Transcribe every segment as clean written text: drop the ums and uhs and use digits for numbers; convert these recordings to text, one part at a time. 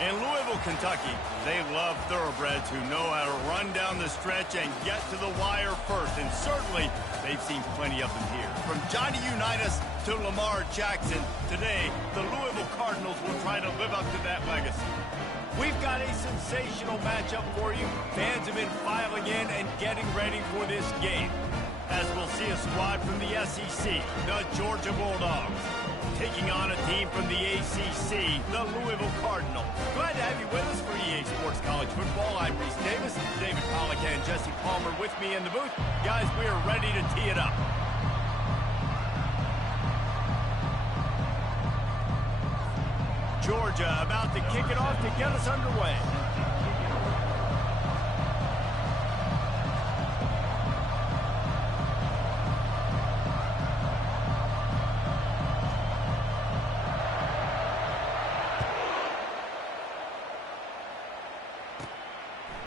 In Louisville, Kentucky, they love thoroughbreds who know how to run down the stretch and get to the wire first. And certainly, they've seen plenty of them here. From Johnny Unitas to Lamar Jackson, today, the Louisville Cardinals will try to live up to that legacy. We've got a sensational matchup for you. Fans have been filing in and getting ready for this game, as we'll see a squad from the SEC, the Georgia Bulldogs, taking on a team from the ACC, the Louisville Cardinals. Glad to have you with us for EA Sports College Football. I'm Reese Davis, David Pollack and Jesse Palmer with me in the booth. Guys, we are ready to tee it up. Georgia about to kick it off to get us underway.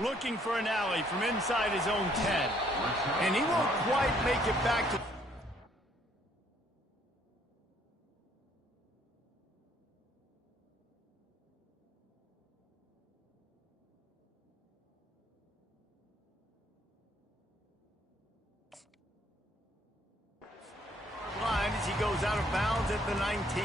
Looking for an alley from inside his own 10. And he won't quite make it back to... line as he goes out of bounds at the 19.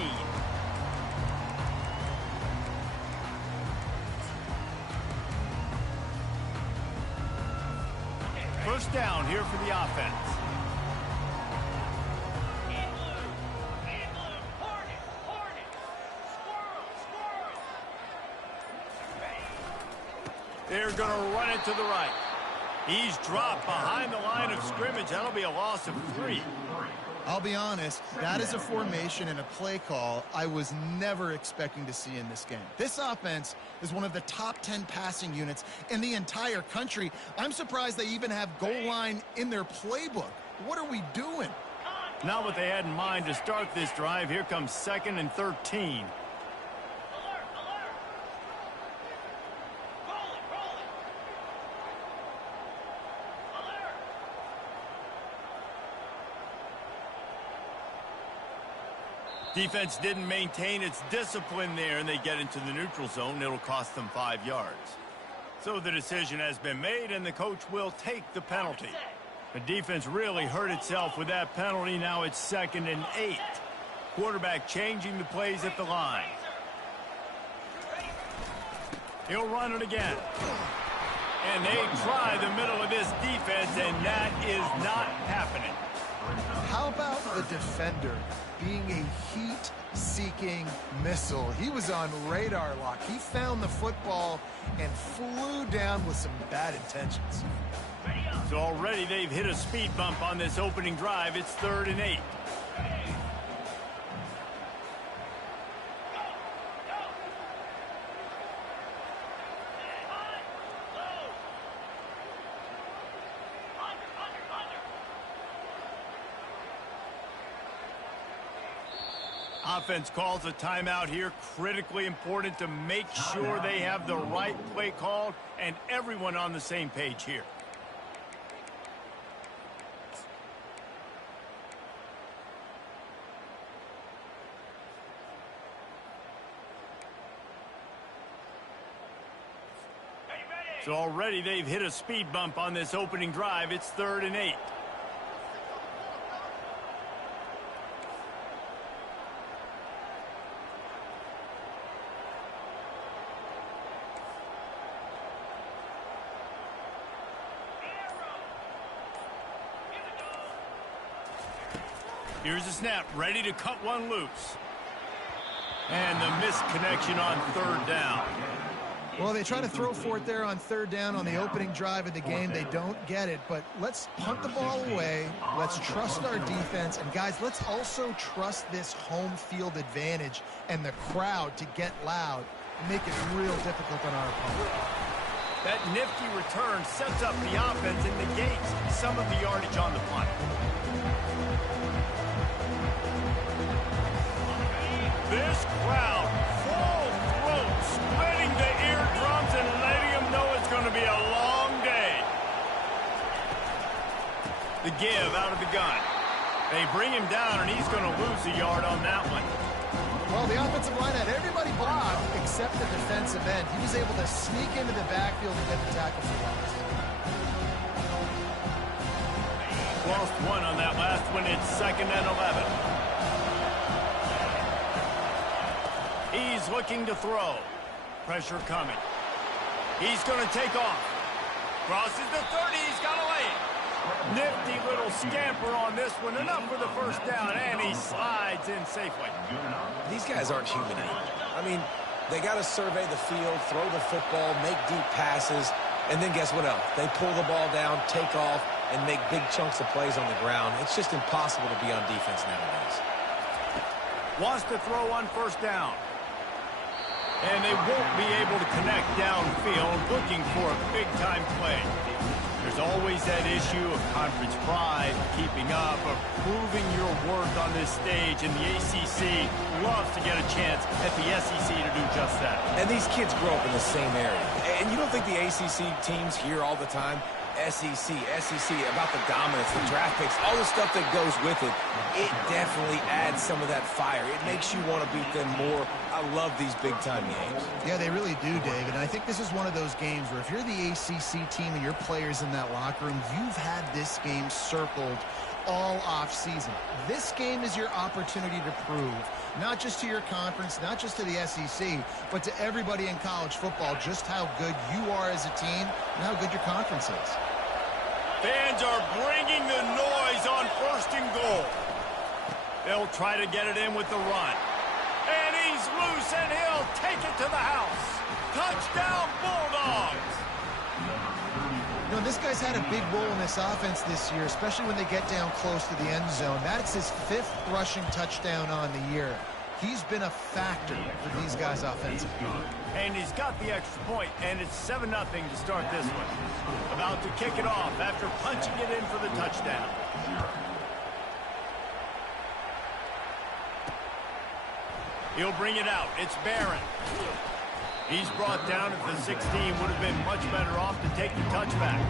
First down here for the offense. They're going to run it to the right. He's dropped behind the line of scrimmage. That'll be a loss of 3. I'll be honest, that is a formation and a play call I was never expecting to see in this game. This offense is one of the top 10 passing units in the entire country. I'm surprised they even have goal line in their playbook. What are we doing? Not what they had in mind to start this drive. Here comes 2nd and 13. Defense didn't maintain its discipline there, and they get into the neutral zone. It'll cost them 5 yards. So the decision has been made, and the coach will take the penalty. The defense really hurt itself with that penalty. Now it's 2nd and 8. Quarterback changing the plays at the line. He'll run it again. And they try the middle of this defense, and that is not happening. How about the defender being a heat-seeking missile? He was on radar lock. He found the football and flew down with some bad intentions. So already they've hit a speed bump on this opening drive. It's 3rd and 8. Offense calls a timeout here. Critically important to make sure they have the right play called and everyone on the same page here. So already they've hit a speed bump on this opening drive. It's 3rd and 8. Here's a snap, ready to cut one loose. And the misconnection on 3rd down. Well, they try to throw for it there on 3rd down on the opening drive of the game. They don't get it, but let's punt the ball away. Let's trust our defense. And, guys, let's also trust this home field advantage and the crowd to get loud and make it real difficult on our opponent. That nifty return sets up the offense and negates some of the yardage on the punt. This crowd, full throat, splitting the eardrums and letting them know it's going to be a long day. The give out of the gun. They bring him down, and he's going to lose a yard on that one. Well, the offensive line had everybody blocked except the defensive end. He was able to sneak into the backfield and get the tackle for loss. Lost one on that last one. It's 2nd and 11. He's looking to throw. Pressure coming. He's going to take off. Crosses the 30. He's got to lay it. Nifty little scamper on this one. Enough for the first down, and he slides in safely. These guys aren't human anymore. I mean, they got to survey the field, throw the football, make deep passes, and then guess what else? They pull the ball down, take off, and make big chunks of plays on the ground. It's just impossible to be on defense nowadays. Wants to throw on first down. And they won't be able to connect downfield, looking for a big-time play. There's always that issue of conference pride, keeping up, of proving your worth on this stage, and the ACC loves to get a chance at the SEC to do just that. And these kids grow up in the same area. And you don't think the ACC teams hear all the time, SEC, about the dominance, the draft picks, all the stuff that goes with it. It definitely adds some of that fire. It makes you want to beat them more. I love these big-time games. Yeah, they really do, David. And I think this is one of those games where if you're the ACC team and your players in that locker room, you've had this game circled all off-season. This game is your opportunity to prove, not just to your conference, not just to the SEC, but to everybody in college football, just how good you are as a team and how good your conference is. Fans are bringing the noise on 1st and goal. They'll try to get it in with the run. And he's loose, and he'll take it to the house. Touchdown, Bulldogs! You know, this guy's had a big role in this offense this year, especially when they get down close to the end zone. That's his 5th rushing touchdown on the year. He's been a factor for these guys offensively. And he's got the extra point, and it's 7-0 to start this one. About to kick it off after punching it in for the touchdown. He'll bring it out. It's Barron. He's brought down at the 16. Would have been much better off to take the touchback.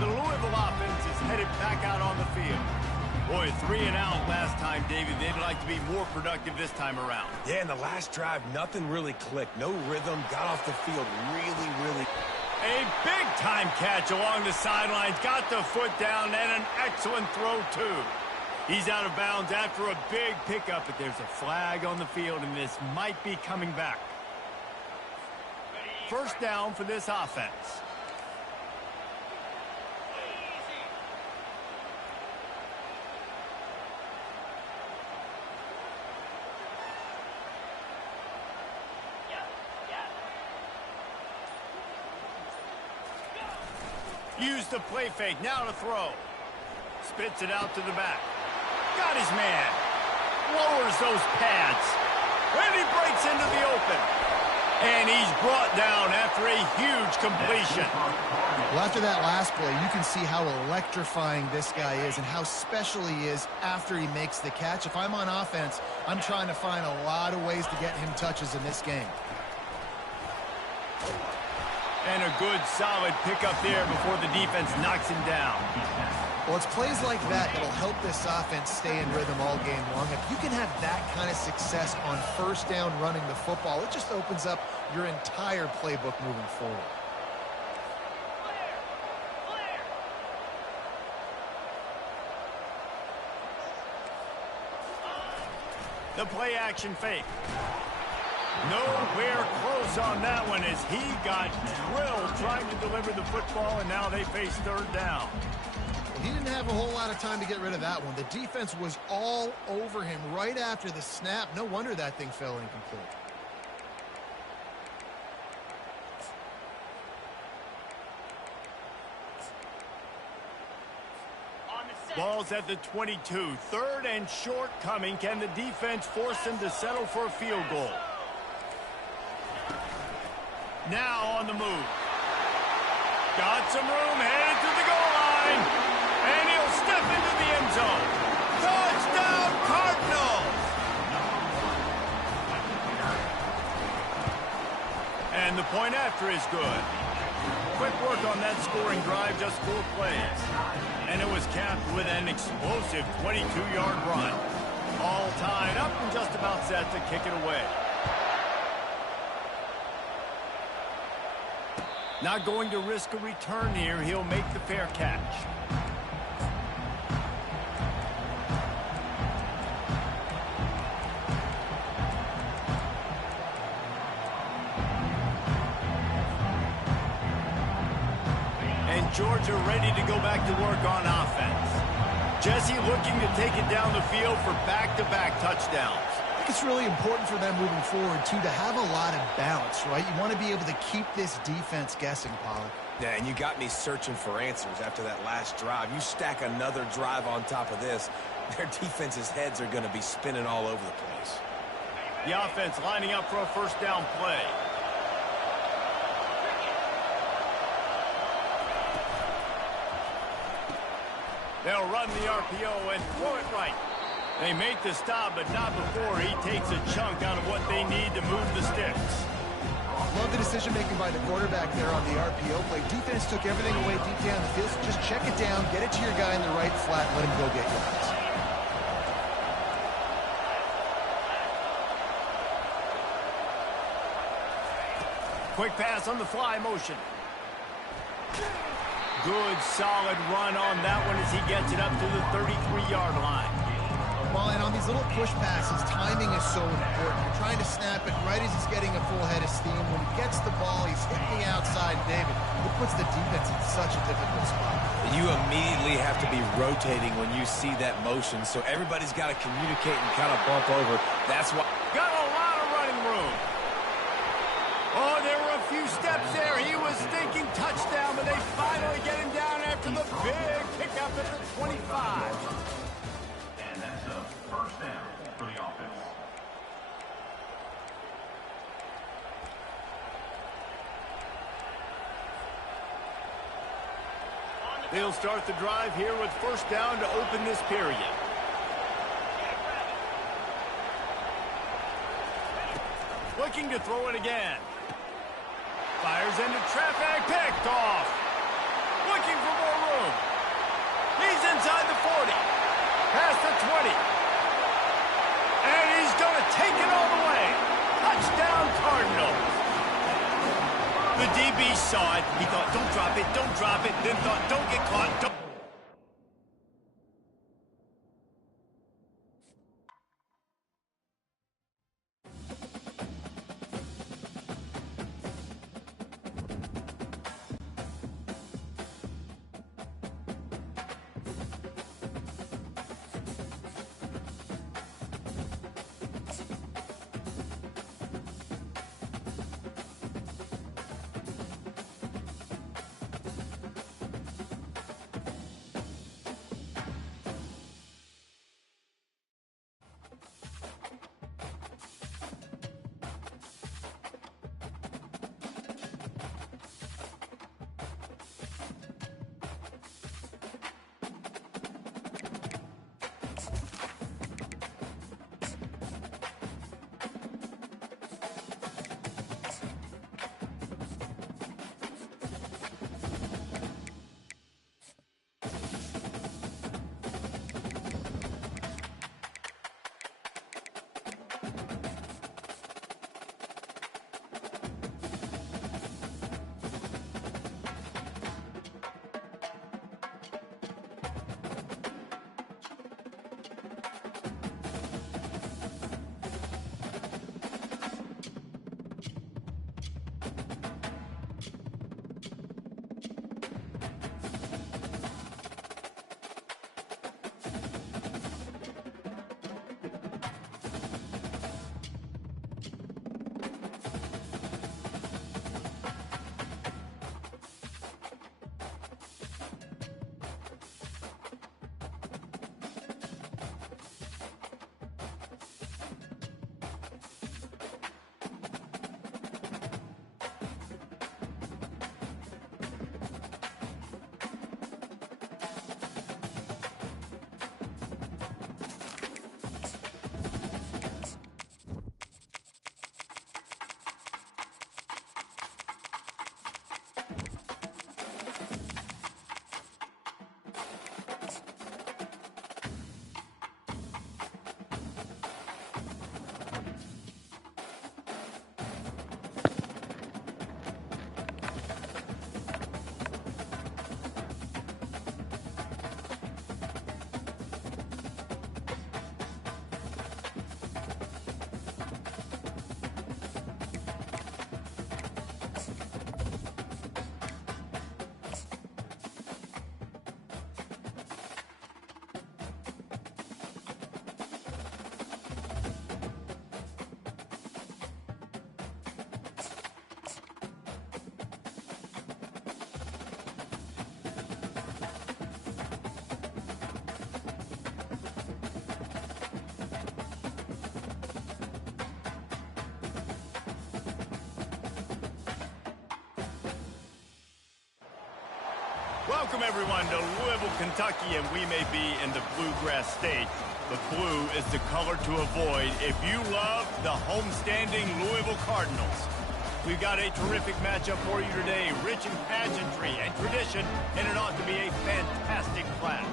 The Louisville offense is headed back out on the field. Boy, 3 and out last time, David. They'd like to be more productive this time around. Yeah, in the last drive, nothing really clicked. No rhythm, got off the field really... A big-time catch along the sidelines. Got the foot down, and an excellent throw, too. He's out of bounds after a big pickup, but there's a flag on the field, and this might be coming back. First down for this offense. Use the play fake, now to throw. Spits it out to the back. Got his man. Lowers those pads. And he breaks into the open. And he's brought down after a huge completion. Well, after that last play, you can see how electrifying this guy is and how special he is after he makes the catch. If I'm on offense, I'm trying to find a lot of ways to get him touches in this game. And a good, solid pickup there before the defense knocks him down. Well, it's plays like that that'll help this offense stay in rhythm all game long. If you can have that kind of success on first down running the football, it just opens up your entire playbook moving forward. The play action fake. Nowhere close on that one as he got drilled trying to deliver the football, and now they face 3rd down. He didn't have a whole lot of time to get rid of that one. The defense was all over him right after the snap. No wonder that thing fell incomplete. Ball's at the 22. 3rd and short coming. Can the defense force them to settle for a field goal? Now on the move. Got some room, headed to the goal line. And he'll step into the end zone. Touchdown, Cardinals! And the point after is good. Quick work on that scoring drive, just 4 plays. And it was capped with an explosive 22-yard run. All tied up and just about set to kick it away. Not going to risk a return here. He'll make the fair catch. And Georgia ready to go back to work on offense. Jesse looking to take it down the field for back-to-back touchdowns. I think it's really important for them moving forward, too, to have a lot of balance, right? You want to be able to keep this defense guessing, Pollard. Yeah, and you got me searching for answers after that last drive. You stack another drive on top of this, their defense's heads are going to be spinning all over the place. The offense lining up for a first down play. They'll run the RPO and throw it right. They make the stop, but not before he takes a chunk out of what they need to move the sticks. Love the decision-making by the quarterback there on the RPO play. Defense took everything away deep down the field. So just check it down, get it to your guy in the right flat, and let him go get yards. Quick pass on the fly motion. Good, solid run on that one as he gets it up to the 33-yard line. Well, and on these little push passes, timing is so important. You're trying to snap it right as he's getting a full head of steam. When he gets the ball, he's hitting the outside, David. It puts the defense in such a difficult spot. You immediately have to be rotating when you see that motion, so everybody's got to communicate and kind of bump over. That's why. Got a lot of running room. Oh, there were a few steps there. He was thinking touchdown, but they finally get him down after the big pickup at the 25. And that's a first down for the offense. They'll start the drive here with first down to open this period. Looking to throw it again. Fires into traffic, picked off. Looking for more room. He's inside the 40. Past the 20. And he's going to take it all the way. Touchdown, Cardinals. The DB saw it. He thought, don't drop it, don't drop it. Then thought, don't get caught. Don't. Welcome, everyone, to Louisville, Kentucky, and we may be in the Bluegrass State, but blue is the color to avoid if you love the homestanding Louisville Cardinals. We've got a terrific matchup for you today, rich in pageantry and tradition, and it ought to be a fantastic clash.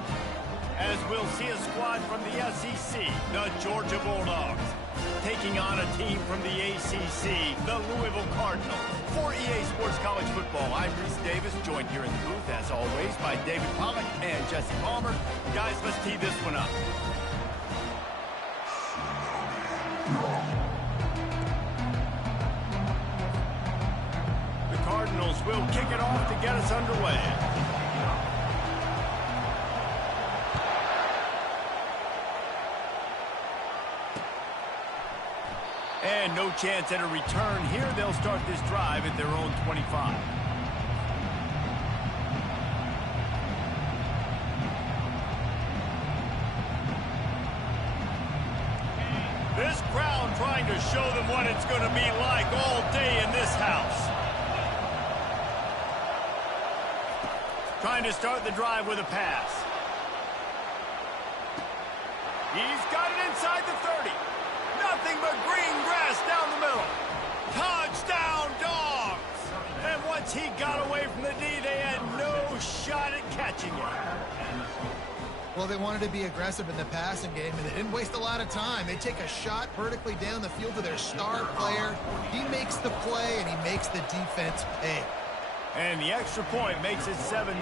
As we'll see a squad from the SEC, the Georgia Bulldogs, taking on a team from the ACC, the Louisville Cardinals. For EA Sports College Football, I'm Reese Davis, joined here in the booth, as always, by David Pollack and Jesse Palmer. Guys, let's tee this one up. The Cardinals will kick it off to get us underway. And no chance at a return here. They'll start this drive at their own 25. This crowd trying to show them what it's going to be like all day in this house. Trying to start the drive with a pass. He's got it inside the 30. Nothing but green grass down the middle. Touchdown, Dogs! And once he got away from the D, they had no shot at catching it. Well, they wanted to be aggressive in the passing game, and they didn't waste a lot of time. They take a shot vertically down the field to their star player. He makes the play, and he makes the defense pay. And the extra point makes it 7-0.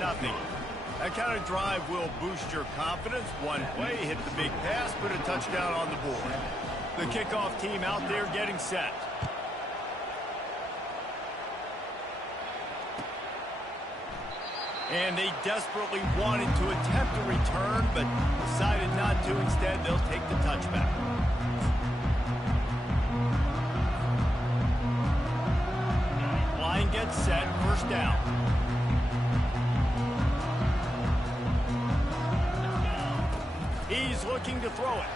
That kind of drive will boost your confidence. One play, hit the big pass, put a touchdown on the board. The kickoff team out there getting set. And they desperately wanted to attempt a return, but decided not to. Instead, they'll take the touchback. Line gets set, first down. He's looking to throw it.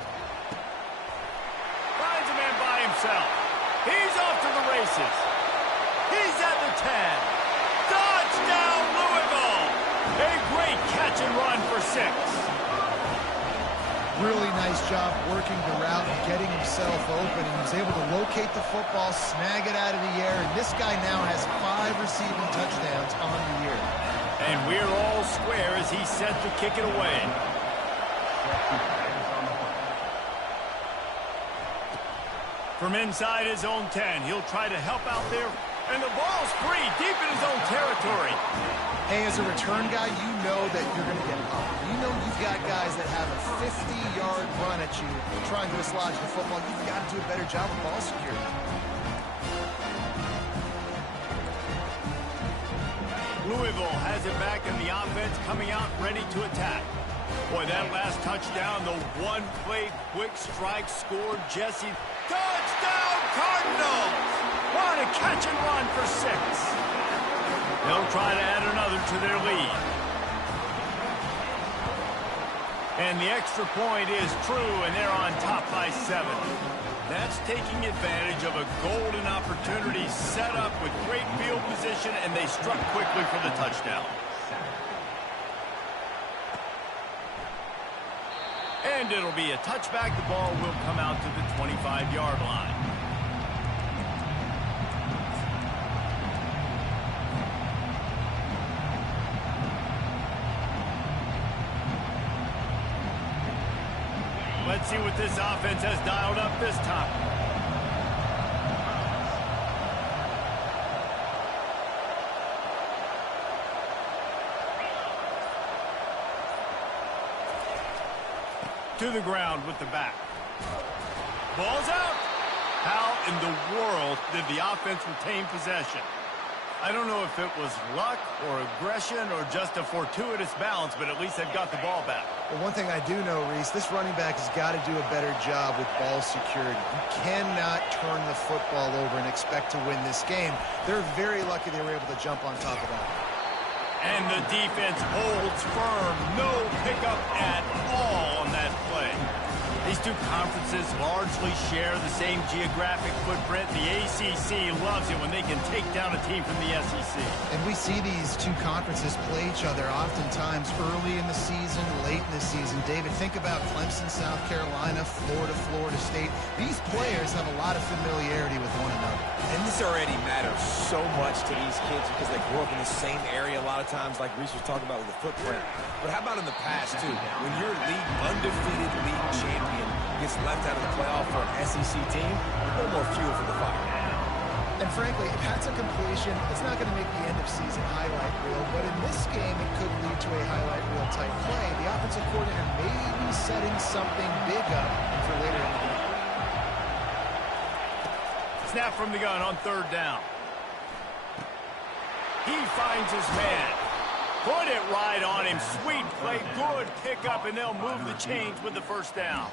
Finds a man by himself. He's off to the races. He's at the 10. Touchdown, Louisville! A great catch and run for 6. Really nice job working the route and getting himself open. He was able to locate the football, snag it out of the air, and this guy now has 5 receiving touchdowns on the year. And we're all square as he's set to kick it away. From inside his own 10, he'll try to help out there. And the ball's free, deep in his own territory. Hey, as a return guy, you know that you're going to get up. You know you've got guys that have a 50-yard run at you trying to dislodge the football. You've got to do a better job with ball security. Louisville has it back in the offense, coming out ready to attack. Boy, that last touchdown, the one-play quick strike scored Jesse. Touchdown, Cardinals! What a catch and run for 6. They'll try to add another to their lead. And the extra point is true, and they're on top by 7. That's taking advantage of a golden opportunity set up with great field position, and they struck quickly for the touchdown. And it'll be a touchback. The ball will come out to the 25-yard line. Let's see what this offense has dialed up this time. To the ground with the back. Ball's out. How in the world did the offense retain possession? I don't know if it was luck or aggression or just a fortuitous bounce, but at least they've got the ball back. Well, one thing I do know, Reese, this running back has got to do a better job with ball security. You cannot turn the football over and expect to win this game. They're very lucky they were able to jump on top of that. And the defense holds firm. No pickup at all on that play. These two conferences largely share the same geographic footprint. The ACC loves it when they can take down a team from the SEC. And we see these two conferences play each other oftentimes early in the season, late in the season. David, think about Clemson, South Carolina, Florida, Florida State. These players have a lot of familiarity with one another. And this already matters so much to these kids because they grew up in the same area a lot of times, like Reese was talking about with the footprint. But how about in the past, too? When your undefeated league champion gets left out of the playoff for an SEC team, a little more fuel for the fire. And frankly, if that's a completion, it's not going to make the end-of-season highlight reel. But in this game, it could lead to a highlight reel type play. The offensive coordinator may be setting something big up for later in the game. Snap from the gun on third down. He finds his man. Put it right on him. Sweet play. Good pickup, and they'll move the chains with the first down.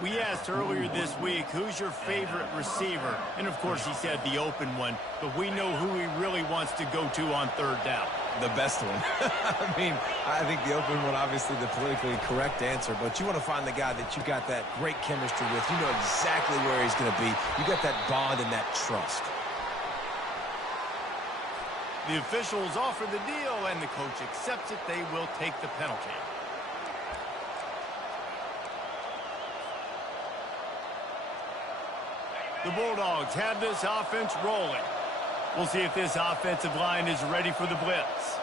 We asked earlier this week, who's your favorite receiver? And, of course, he said the open one. But we know who he really wants to go to on third down. The best one. I mean, I think the open one, obviously the politically correct answer, but you want to find the guy that you got that great chemistry with. You know exactly where he's going to be. You got that bond and that trust. The officials offer the deal, and the coach accepts it. They will take the penalty. The Bulldogs have this offense rolling. We'll see if this offensive line is ready for the blitz.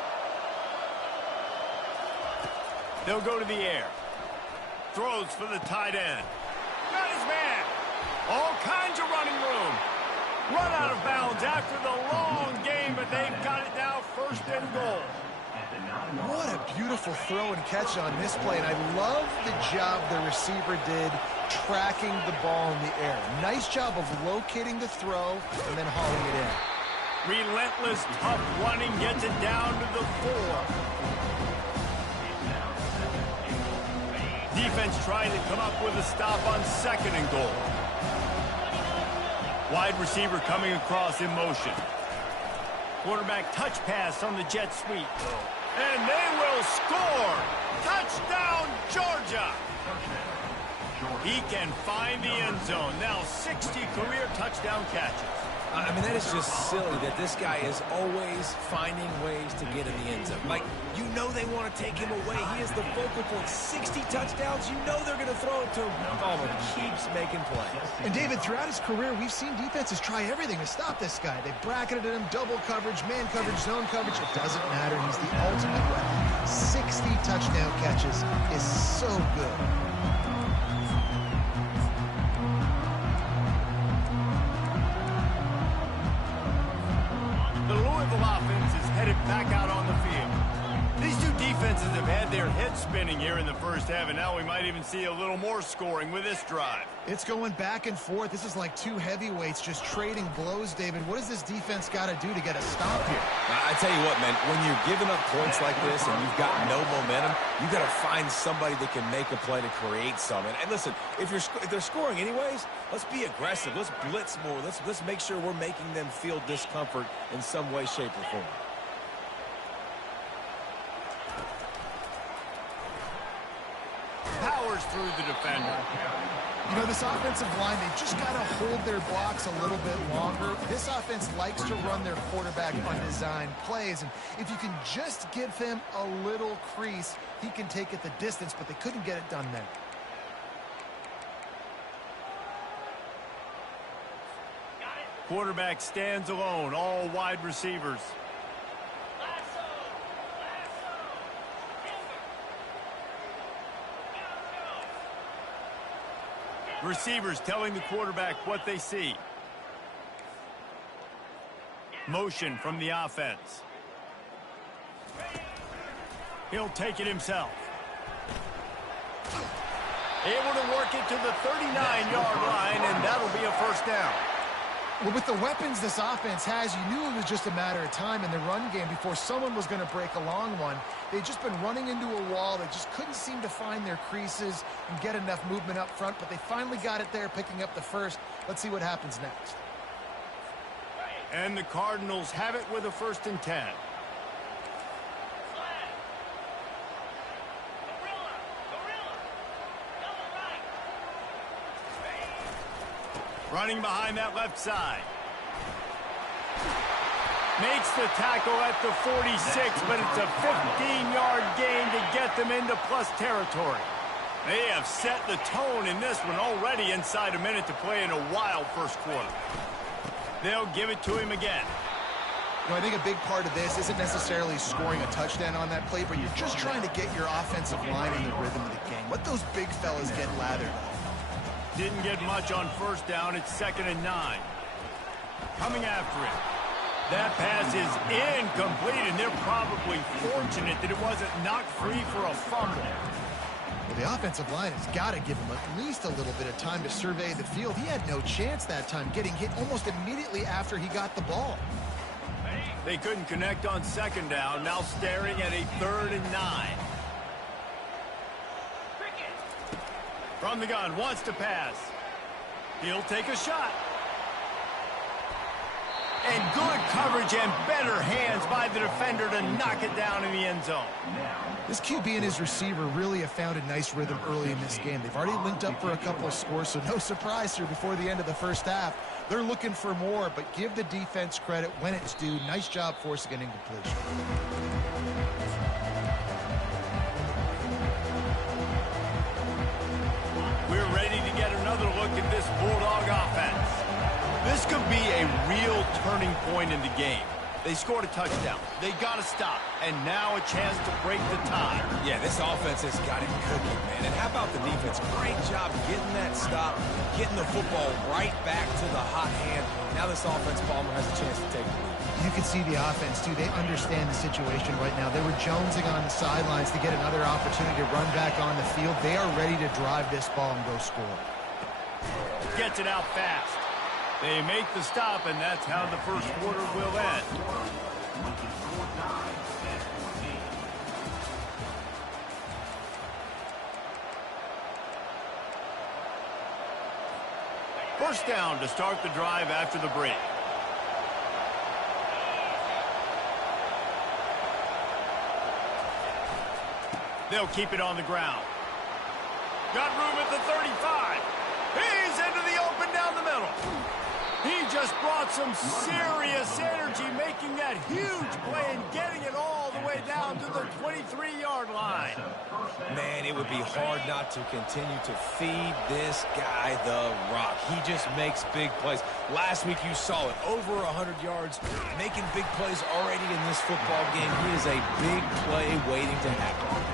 They'll go to the air. Throws for the tight end. Got his man. All kinds of running room. Run out of bounds after the long game, but they've got it now first and goal. What a beautiful throw and catch on this play. And I love the job the receiver did tracking the ball in the air. Nice job of locating the throw and then hauling it in. Relentless, tough running gets it down to the 4. Defense trying to come up with a stop on second and goal. Wide receiver coming across in motion. Quarterback touch pass on the jet sweep. And they will score. Touchdown, Georgia. He can find the end zone. Now 60 career touchdown catches. I mean, that is just silly that this guy is always finding ways to get in the end zone. Like, you know they want to take him away. He is the focal point. 60 touchdowns, you know they're going to throw it to him. Oh, but keeps making plays. And, David, throughout his career, we've seen defenses try everything to stop this guy. They bracketed him, double coverage, man coverage, zone coverage. It doesn't matter. He's the ultimate weapon. 60 touchdown catches is so good. Offense is headed back out on the field. These two defenses have had their heads spinning here in the first half, and now we might even see a little more scoring with this drive. It's going back and forth. This is like two heavyweights just trading blows, David. What does this defense got to do to get a stop here? I tell you what, man, when you're giving up points like this and you've got no momentum, you got to find somebody that can make a play to create some. And listen, if they're scoring anyways, let's be aggressive. Let's blitz more. Let's make sure we're making them feel discomfort in some way, shape, or form. Powers through the defender. You know, this offensive line, they just got to hold their blocks a little bit longer. This offense likes to run their quarterback on design plays. And if you can just give him a little crease, he can take it the distance, but they couldn't get it done then. Quarterback stands alone, all wide receivers. Receivers telling the quarterback what they see. Motion from the offense. He'll take it himself. Able to work it to the 39-yard line, and that'll be a first down. Well, with the weapons this offense has, you knew it was just a matter of time in the run game before someone was going to break a long one. They'd just been running into a wall. They just couldn't seem to find their creases and get enough movement up front, but they finally got it there, picking up the first. Let's see what happens next. And the Cardinals have it with a 1st and 10. Running behind that left side. Makes the tackle at the 46, but it's a 15-yard gain to get them into plus territory. They have set the tone in this one already inside a minute to play in a wild first quarter. They'll give it to him again. You know, I think a big part of this isn't necessarily scoring a touchdown on that play, but you're just trying to get your offensive line in the rhythm of the game. Let those big fellas get lathered up. Didn't get much on first down. It's 2nd and 9. Coming after it. That pass is incomplete, and they're probably fortunate that it wasn't knocked free for a fumble. Well, the offensive line has got to give him at least a little bit of time to survey the field. He had no chance that time, getting hit almost immediately after he got the ball. They couldn't connect on 2nd down, now staring at a 3rd and 9. From the gun, wants to pass. He'll take a shot. And good coverage and better hands by the defender to knock it down in the end zone. This QB and his receiver really have found a nice rhythm early in this game. They've already linked up for a couple of scores, so no surprise here before the end of the first half. They're looking for more, but give the defense credit when it's due. Nice job forcing an incompletion. We're ready to get another look at this Bulldog offense. This could be a real turning point in the game. They scored a touchdown. They got to stop. And now a chance to break the tie. Yeah, this offense has got it cooking, man. And how about the defense? Great job getting that stop, getting the football right back to the hot hand. Now this offense, Palmer, has a chance to take the lead. You can see the offense, too. They understand the situation right now. They were jonesing on the sidelines to get another opportunity to run back on the field. They are ready to drive this ball and go score. Gets it out fast. They make the stop, and that's how the first quarter will end. First down to start the drive after the break. They'll keep it on the ground. Got room at the 35. He's into the open down the middle. He just brought some serious energy, making that huge play and getting it all the way down to the 23-yard line. Man, it would be hard not to continue to feed this guy the rock. He just makes big plays. Last week you saw it, over 100 yards, making big plays already in this football game. He is a big play waiting to happen.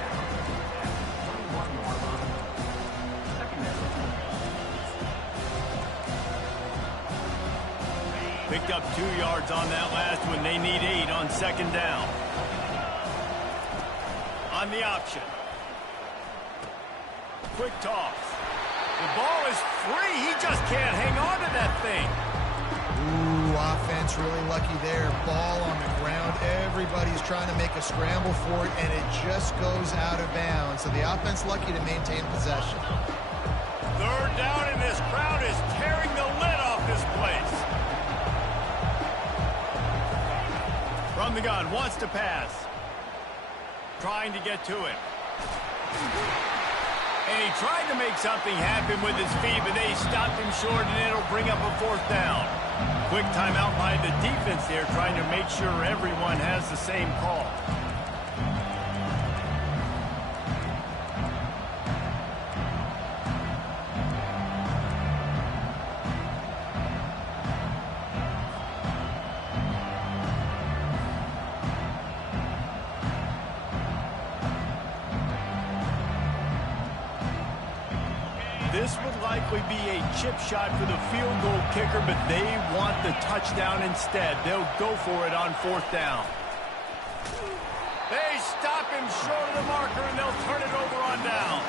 Picked up 2 yards on that last one. They need 8 on 2nd down. On the option. Quick toss. The ball is free. He just can't hang on to that thing. Ooh, offense really lucky there. Ball on the ground. Everybody's trying to make a scramble for it, and it just goes out of bounds. So the offense lucky to maintain possession. 3rd down, and this crowd is tearing the lid off this place. From the gun, wants to pass. Trying to get to it. And he tried to make something happen with his feet, but they stopped him short, and it'll bring up a 4th down. Quick timeout by the defense there, trying to make sure everyone has the same call. This would likely be a chip shot for the field goal kicker, but they want the touchdown instead. They'll go for it on 4th down. They stop him short of the marker, and they'll turn it over on down.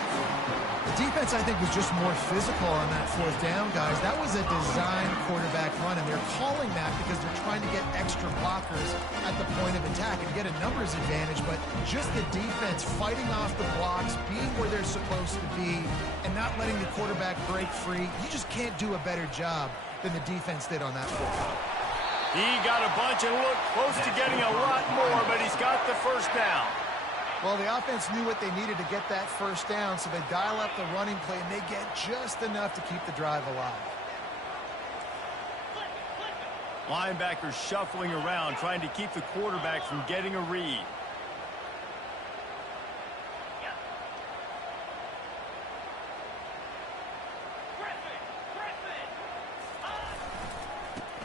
The defense, I think, was just more physical on that 4th down, guys. That was a designed quarterback run, and they're calling that because they're trying to get extra blockers at the point of attack and get a numbers advantage, but just the defense fighting off the blocks, being where they're supposed to be, and not letting the quarterback break free. You just can't do a better job than the defense did on that 4th down. He got a bunch and looked close to getting a lot more, but he's got the first down. Well, the offense knew what they needed to get that first down, so they dial up the running play, and they get just enough to keep the drive alive. Linebackers shuffling around, trying to keep the quarterback from getting a read.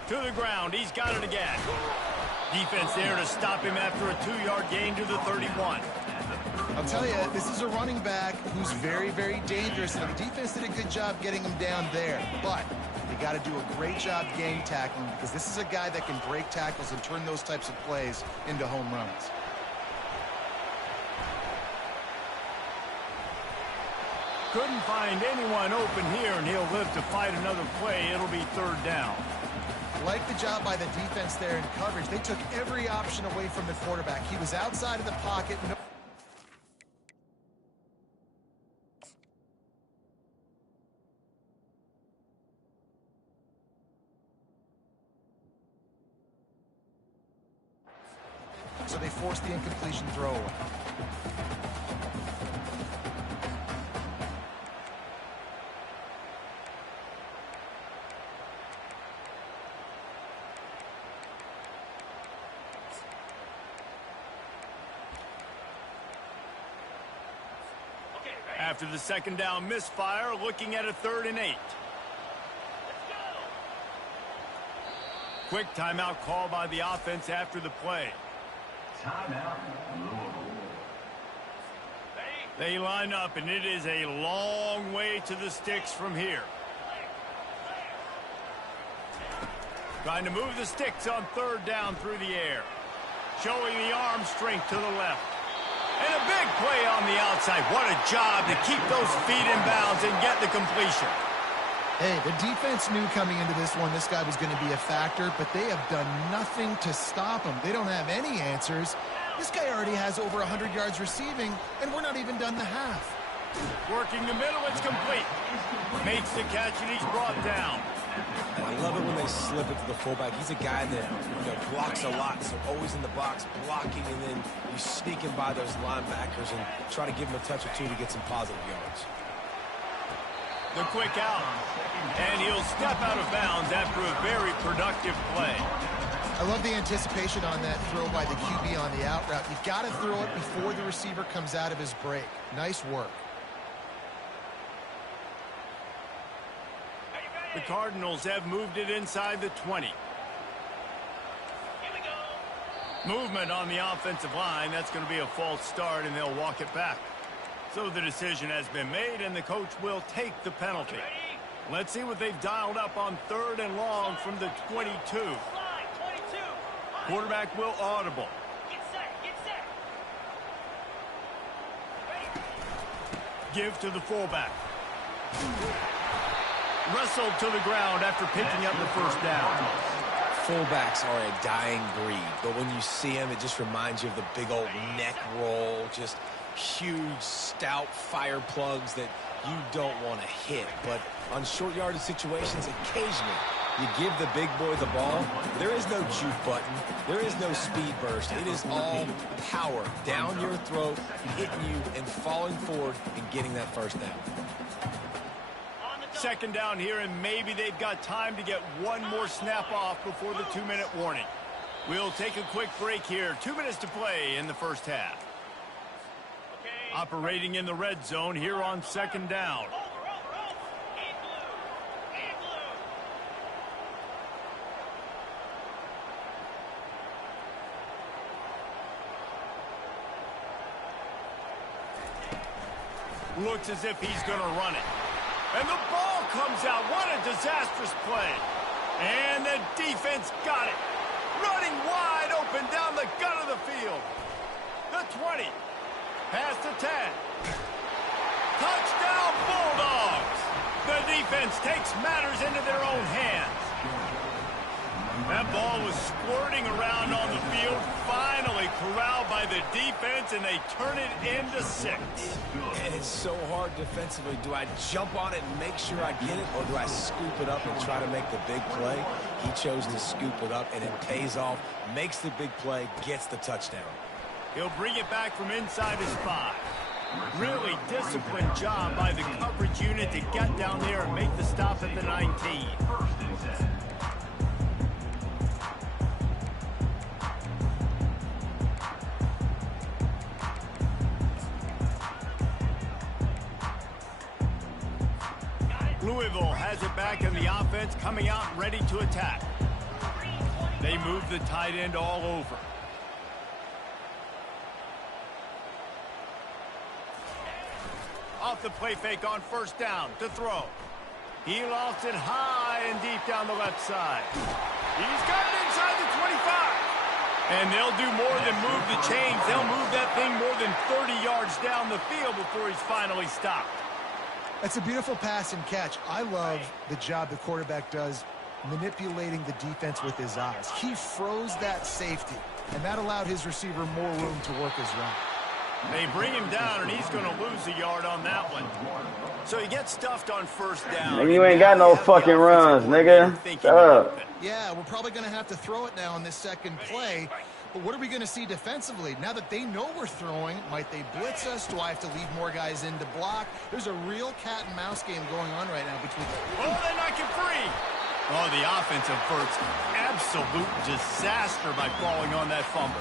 To the ground. He's got it again. Defense there to stop him after a 2-yard gain to the 31. I'll tell you, this is a running back who's very, very dangerous. And the defense did a good job getting him down there. But they got to do a great job game tackling because this is a guy that can break tackles and turn those types of plays into home runs. Couldn't find anyone open here, and he'll live to fight another play. It'll be 3rd down. Like the job by the defense there in coverage. They took every option away from the quarterback. He was outside of the pocket. So they forced the incompletion throw away. After the 2nd down misfire, looking at a 3rd and 8. Quick timeout call by the offense after the play. Timeout. They line up, and it is a long way to the sticks from here. Trying to move the sticks on 3rd down through the air. Showing the arm strength to the left. And a big play on the outside. What a job to keep those feet in bounds and get the completion. Hey, the defense knew coming into this one this guy was going to be a factor, but they have done nothing to stop him. They don't have any answers. This guy already has over 100 yards receiving, and we're not even done the half. Working the middle, it's complete. Makes the catch, and he's brought down. I love it when they slip it to the fullback. He's a guy that blocks a lot, so always in the box blocking, and then you sneak in by those linebackers and try to give him a touch or two to get some positive yards. The quick out, and he'll step out of bounds after a very productive play. I love the anticipation on that throw by the QB on the out route. You got to throw it before the receiver comes out of his break. Nice work. The Cardinals have moved it inside the 20. Movement on the offensive line. That's going to be a false start, and they'll walk it back. So the decision has been made, and the coach will take the penalty. Let's see what they've dialed up on 3rd and long from the 22. Quarterback will audible. Give to the fullback. Wrestled to the ground after picking up the 1st down. Fullbacks are a dying breed, but when you see them, it just reminds you of the big old neck roll, just huge, stout fire plugs that you don't want to hit. But on short yardage situations, occasionally, you give the big boy the ball. There is no juke button. There is no speed burst. It is all power down your throat, hitting you and falling forward and getting that 1st down. 2nd down here, and maybe they've got time to get one more snap off before the 2-minute warning. We'll take a quick break here. 2 minutes to play in the 1st half. Operating in the red zone here on 2nd down. Looks as if he's going to run it. And the ball comes out. What a disastrous play. And the defense got it. Running wide open down the gut of the field. The 20. Past the 10. Touchdown Bulldogs. The defense takes matters into their own hands. That ball was squirting around on the field, finally corralled by the defense, and they turn it into 6. And it's so hard defensively. Do I jump on it and make sure I get it, or do I scoop it up and try to make the big play? He chose to scoop it up, and it pays off, makes the big play, gets the touchdown. He'll bring it back from inside his 5. Really disciplined job by the coverage unit to get down there and make the stop at the 19. quarterback and the offense coming out ready to attack. They move the tight end all over. Off the play fake on first down to throw. He lofts it high and deep down the left side. He's got it inside the 25. And they'll do more than move the chains. They'll move that thing more than 30 yards down the field before he's finally stopped. That's a beautiful pass and catch. I love the job the quarterback does manipulating the defense with his eyes. He froze that safety, and that allowed his receiver more room to work his route. They bring him down, and he's going to lose a yard on that one. So he gets stuffed on first down. Nigga, you ain't got no fucking runs, nigga. Shut up. Yeah, we're probably going to have to throw it now on this second play. But what are we going to see defensively? Now that they know we're throwing, might they blitz us? Do I have to leave more guys in to block? There's a real cat and mouse game going on right now between them. Oh, they knock it free. Oh, the offensive effort's absolute disaster by falling on that fumble.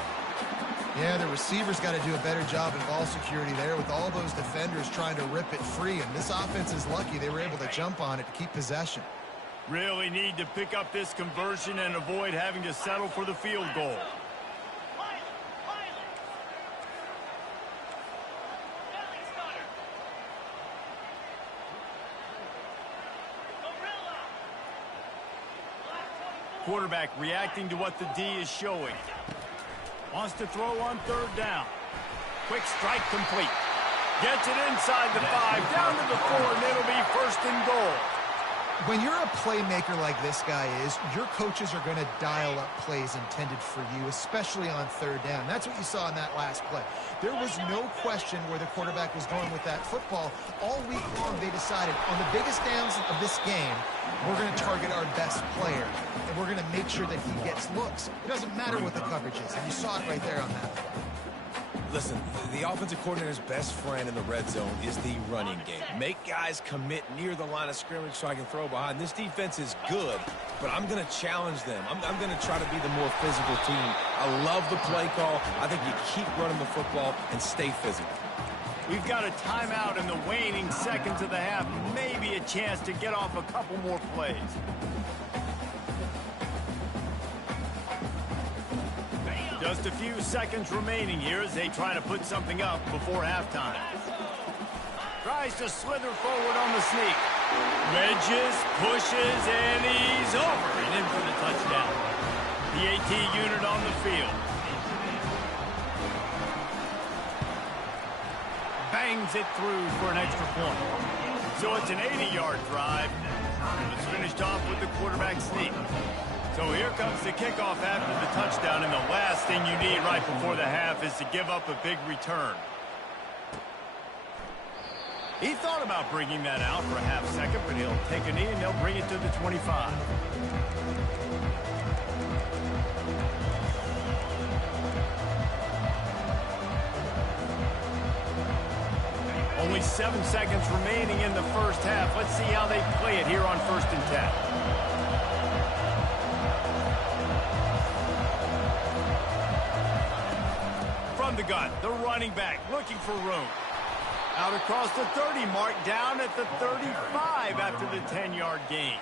Yeah, the receivers got to do a better job in ball security there with all those defenders trying to rip it free. And this offense is lucky they were able to jump on it to keep possession. Really need to pick up this conversion and avoid having to settle for the field goal. Quarterback reacting to what the D is showing. Wants to throw on third down. Quick strike complete. Gets it inside the 5, down to the 4, and it'll be first and goal. When you're a playmaker like this guy is, your coaches are going to dial up plays intended for you, especially on third down. That's what you saw in that last play. There was no question where the quarterback was going with that football. All week long, they decided on the biggest downs of this game, we're going to target our best player, and we're going to make sure that he gets looks. It doesn't matter what the coverage is, and you saw it right there on that play. Listen, the offensive coordinator's best friend in the red zone is the running game. Make guys commit near the line of scrimmage so I can throw behind. This defense is good, but I'm going to challenge them. I'm going to try to be the more physical team. I love the play call. I think you keep running the football and stay physical. We've got a timeout in the waning seconds of the half. Maybe a chance to get off a couple more plays. Just a few seconds remaining here as they try to put something up before halftime. Tries to slither forward on the sneak. Wedges, pushes, and he's over and in for the touchdown. The AT unit on the field. Bangs it through for an extra point. So it's an 80-yard drive. It's finished off with the quarterback sneak. So here comes the kickoff after the touchdown, and the last thing you need right before the half is to give up a big return. He thought about bringing that out for a half second, but he'll take a knee and they'll bring it to the 25. Only 7 seconds remaining in the first half. Let's see how they play it here on 1st and 10. The gun, the running back looking for room. Out across the 30 mark, down at the 35 after the 10-yard gain.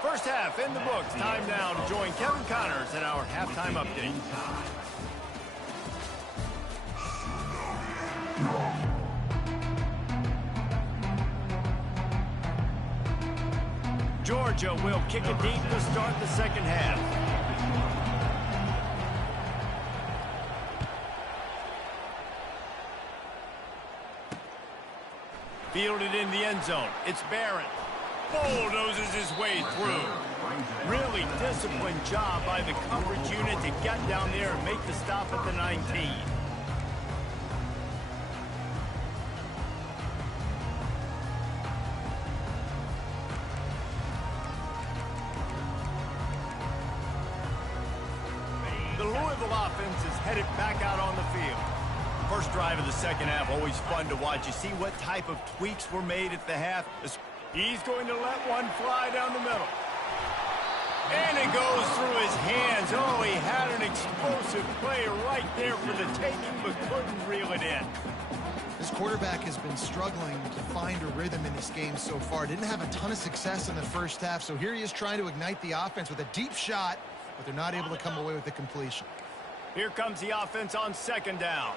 First half in the books. Time now to join Kevin Connors in our halftime update. Georgia will kick it deep to start the second half. Fielded in the end zone. It's Barron. Bulldozes his way through. Really disciplined job by the coverage unit to get down there and make the stop at the 19. The Louisville offense is headed back out on the field. First drive of the second half, always fun to watch. You see what type of tweaks were made at the half. He's going to let one fly down the middle. And it goes through his hands. Oh, he had an explosive play right there for the taking, but couldn't reel it in. This quarterback has been struggling to find a rhythm in this game so far. Didn't have a ton of success in the first half, so here he is trying to ignite the offense with a deep shot, but they're not able to come away with the completion. Here comes the offense on second down.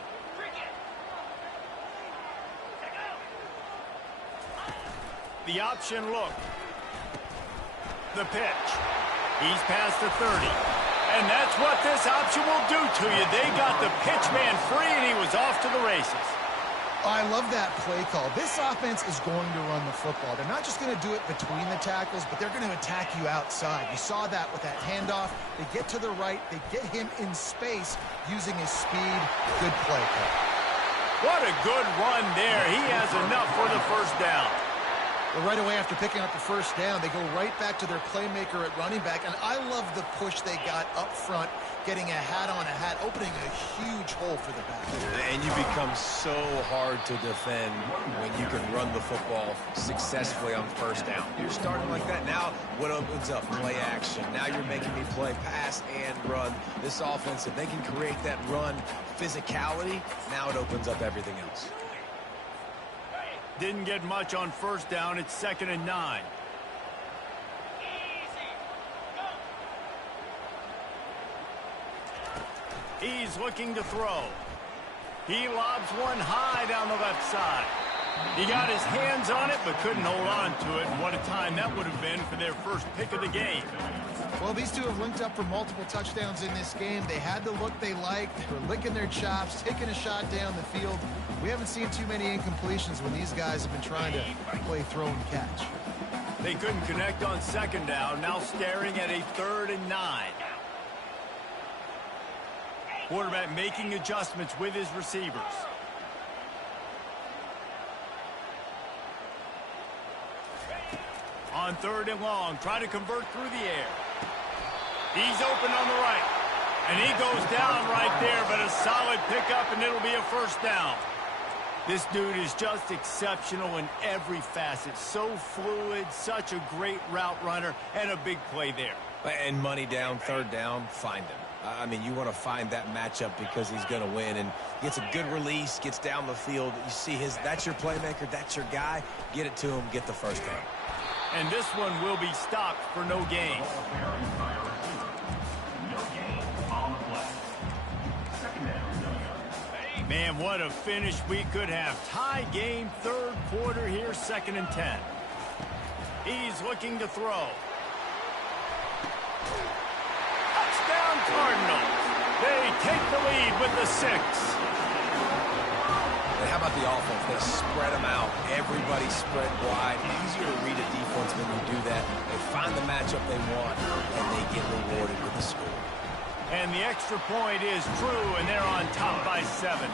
The option look. The pitch. He's past the 30. And that's what this option will do to you. They got the pitch man free, and he was off to the races. I love that play call. This offense is going to run the football. They're not just going to do it between the tackles, but they're going to attack you outside. You saw that with that handoff. They get to the right. They get him in space using his speed. Good play call. What a good run there. He has enough for the first down. Well, right away after picking up the first down, they go right back to their playmaker at running back. And I love the push they got up front, getting a hat on a hat, opening a huge hole for the back. And you become so hard to defend when you can run the football successfully on first down. You're starting like that. Now what opens up? Play action. Now you're making me play pass and run. This offense, if they can create that run physicality, now it opens up everything else. Didn't get much on first down. It's 2nd and 9. He's looking to throw. He lobs one high down the left side. He got his hands on it, but couldn't hold on to it. And what a time that would have been for their first pick of the game. Well, these two have linked up for multiple touchdowns in this game. They had the look they liked. They were licking their chops, taking a shot down the field. We haven't seen too many incompletions when these guys have been trying to play throw and catch. They couldn't connect on second down. Now staring at a 3rd and 9. Quarterback making adjustments with his receivers. On 3rd and long, try to convert through the air. He's open on the right. And he goes down right there, but a solid pickup, and it'll be a first down. This dude is just exceptional in every facet. So fluid, such a great route runner, and a big play there. And money down, 3rd down, find him. I mean, you want to find that matchup because he's going to win, and gets a good release, gets down the field. You see that's your playmaker, that's your guy. Get it to him, get the first down. And this one will be stopped for no gain. Man, what a finish we could have. Tie game, 3rd quarter here, 2nd and 10. He's looking to throw. Touchdown Cardinals. They take the lead with the 6. And how about the offense? They spread them out. Everybody spread wide. Easier to read a defense when you do that. They find the matchup they want, and they get rewarded with the score. And the extra point is true, and they're on top by 7.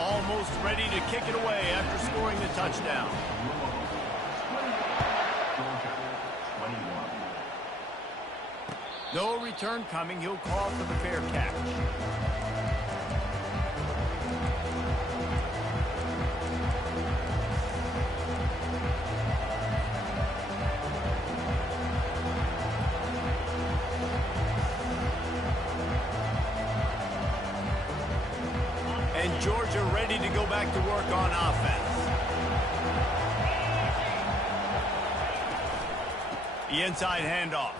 Almost ready to kick it away after scoring the touchdown. No return coming. He'll call for the fair catch. And Georgia ready to go back to work on offense. The inside handoff.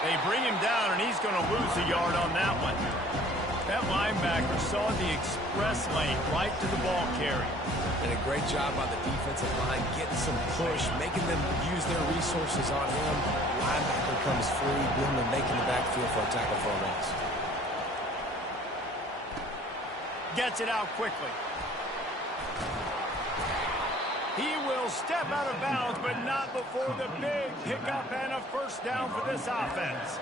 They bring him down, and he's going to lose a yard on that one. That linebacker saw the express lane right to the ball carrier. And a great job on the defensive line, getting some push, making them use their resources on him. Linebacker comes free, boom, and making the backfield for a tackle for a loss. Gets it out quickly. He will step out of bounds, but not before the big pickup and a first down for this offense.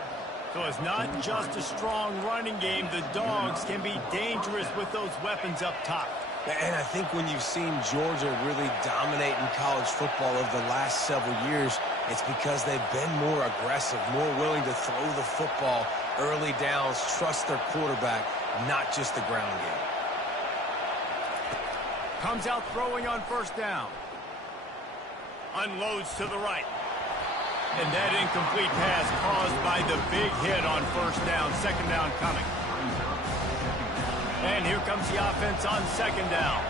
So it's not just a strong running game. The Dogs can be dangerous with those weapons up top. And I think when you've seen Georgia really dominate in college football over the last several years, it's because they've been more aggressive, more willing to throw the football early downs, trust their quarterback, not just the ground game. Comes out throwing on first down. Unloads to the right. And that incomplete pass caused by the big hit on first down. Second down coming. And here comes the offense on second down.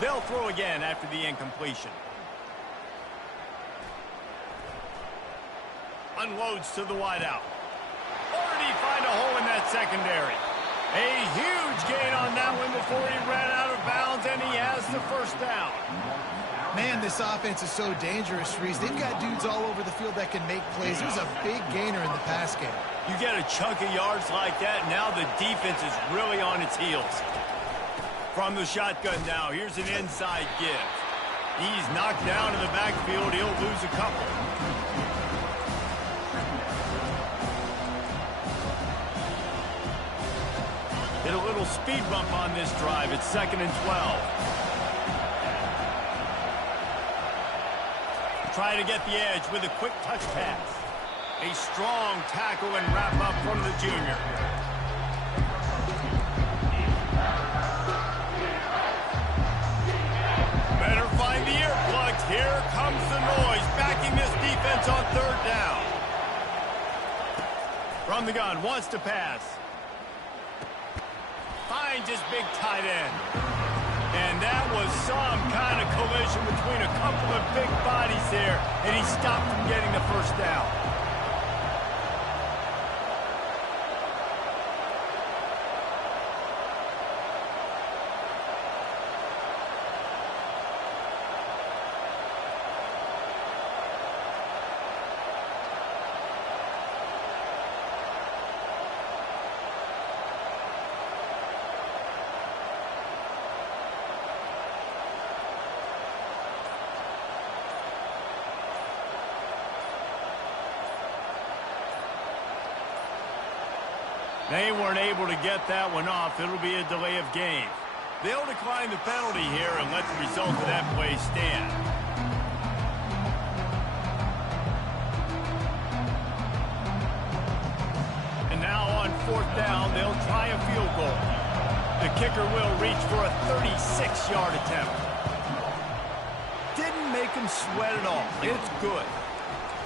They'll throw again after the incompletion. Unloads to the wideout. Or did he find a hole in that secondary? A huge gain on that one before he ran out of bounds, and he has the first down. Man, this offense is so dangerous, Reese. They've got dudes all over the field that can make plays. There's a big gainer in the pass game. You get a chunk of yards like that, now the defense is really on its heels. From the shotgun now, here's an inside give. He's knocked down in the backfield. He'll lose a couple. Hit a little speed bump on this drive. It's 2nd and 12. Try to get the edge with a quick touch pass. A strong tackle and wrap up from the junior. Better find the earplugs. Here comes the noise, backing this defense on third down. From the gun, wants to pass. Finds his big tight end. And that was some kind of collision between a couple of big bodies there, and he stopped from getting the first down. They weren't able to get that one off. It'll be a delay of game. They'll decline the penalty here and let the result of that play stand. And now on fourth down, they'll try a field goal. The kicker will reach for a 36-yard attempt. Didn't make him sweat at all. It's good.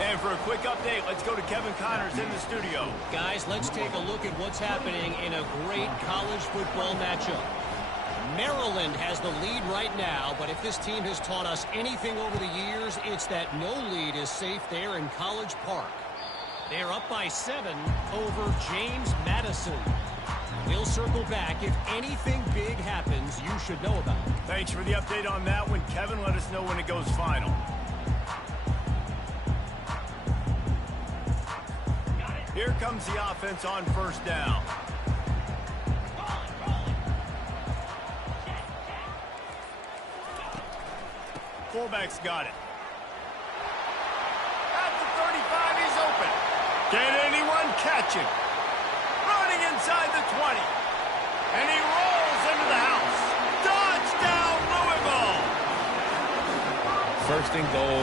And for a quick update, let's go to Kevin Connors in the studio. Guys, let's take a look at what's happening in a great college football matchup. Maryland has the lead right now, but if this team has taught us anything over the years, it's that no lead is safe there in College Park. They're up by 7 over James Madison. We'll circle back. If anything big happens, you should know about it. Thanks for the update on that one, Kevin. Let us know when it goes final. Here comes the offense on first down. Fullback's got it. At the 35, he's open. Can anyone catch him? Running inside the 20. And he rolls into the house. Touchdown, Louisville! First and goal.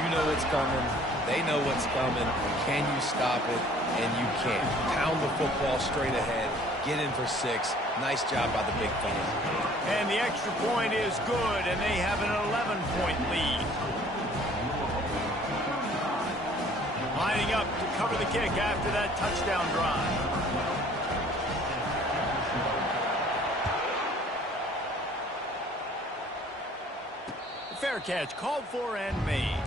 You know what's coming. They know what's coming. Can you stop it? And you can. Pound the football straight ahead. Get in for 6. Nice job by the big fella. And the extra point is good, and they have an 11-point lead. Lining up to cover the kick after that touchdown drive. Fair catch called for and made.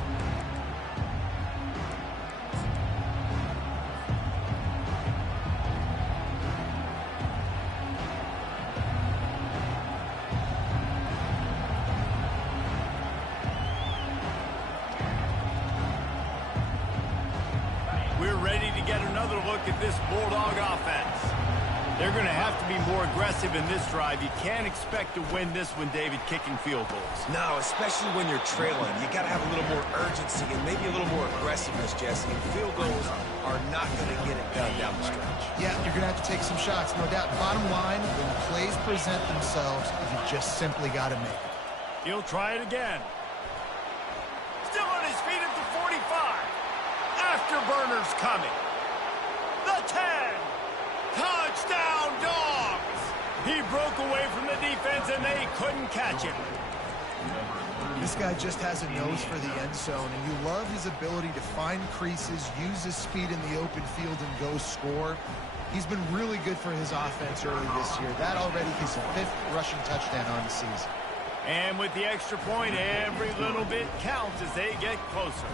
We're ready to get another look at this Bulldog offense. They're going to have to be more aggressive in this drive. You can't expect to win this one, David, kicking field goals. No, especially when you're trailing. You got to have a little more urgency and maybe a little more aggressiveness, Jesse. And field goals are not going to get it done down the stretch. Yeah, you're going to have to take some shots, no doubt. Bottom line, when plays present themselves, you just simply got to make it. He'll try it again. Still on his feet at the 45. afterburners coming. The 10. Touchdown, Dogs! He broke away from the defense, and they couldn't catch him. This guy just has a nose for the end zone, and you love his ability to find creases, use his speed in the open field, and go score. He's been really good for his offense early this year. That already his 5th rushing touchdown on the season. And with the extra point, every little bit counts as they get closer.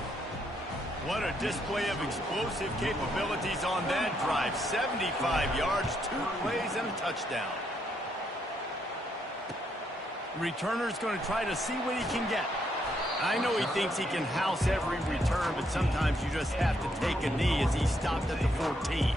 What a display of explosive capabilities on that drive. 75 yards, 2 plays, and a touchdown. Returner's going to try to see what he can get. I know he thinks he can house every return, but sometimes you just have to take a knee as he stopped at the 14.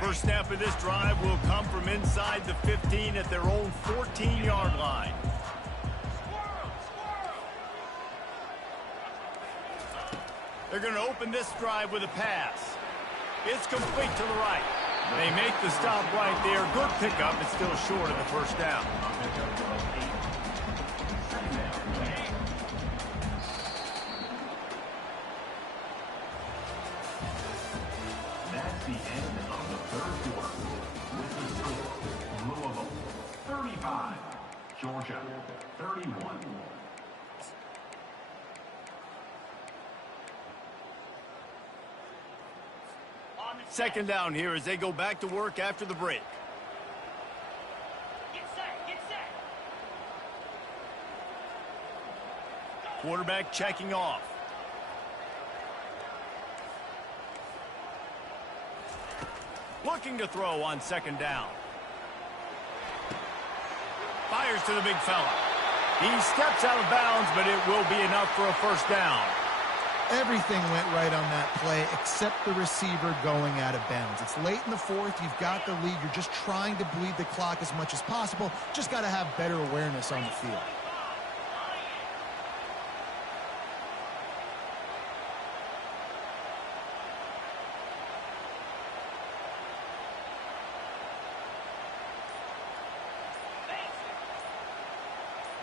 First snap of this drive will come from inside the 15 at their own 14-yard line. They're going to open this drive with a pass. It's complete to the right. They make the stop right there. Good pickup. It's still short of the first down. That's the end of the third quarter. With the score, Louisville 35, Georgia 31. Second down here as they go back to work after the break. Get set, get set. Quarterback checking off. Looking to throw on second down. Fires to the big fella. He steps out of bounds, but it will be enough for a first down. Everything went right on that play except the receiver going out of bounds. It's late in the 4th. You've got the lead. You're just trying to bleed the clock as much as possible. Just got to have better awareness on the field.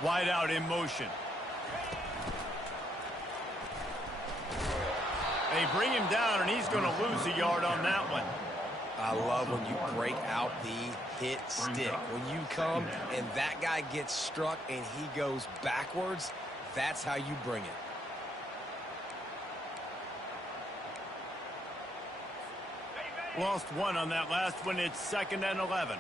Wide out in motion. They bring him down, and he's going to lose a yard on that one. I love when you break out the hit stick. When you come and that guy gets struck and he goes backwards, that's how you bring it. Lost one on that last one. It's 2nd and 11.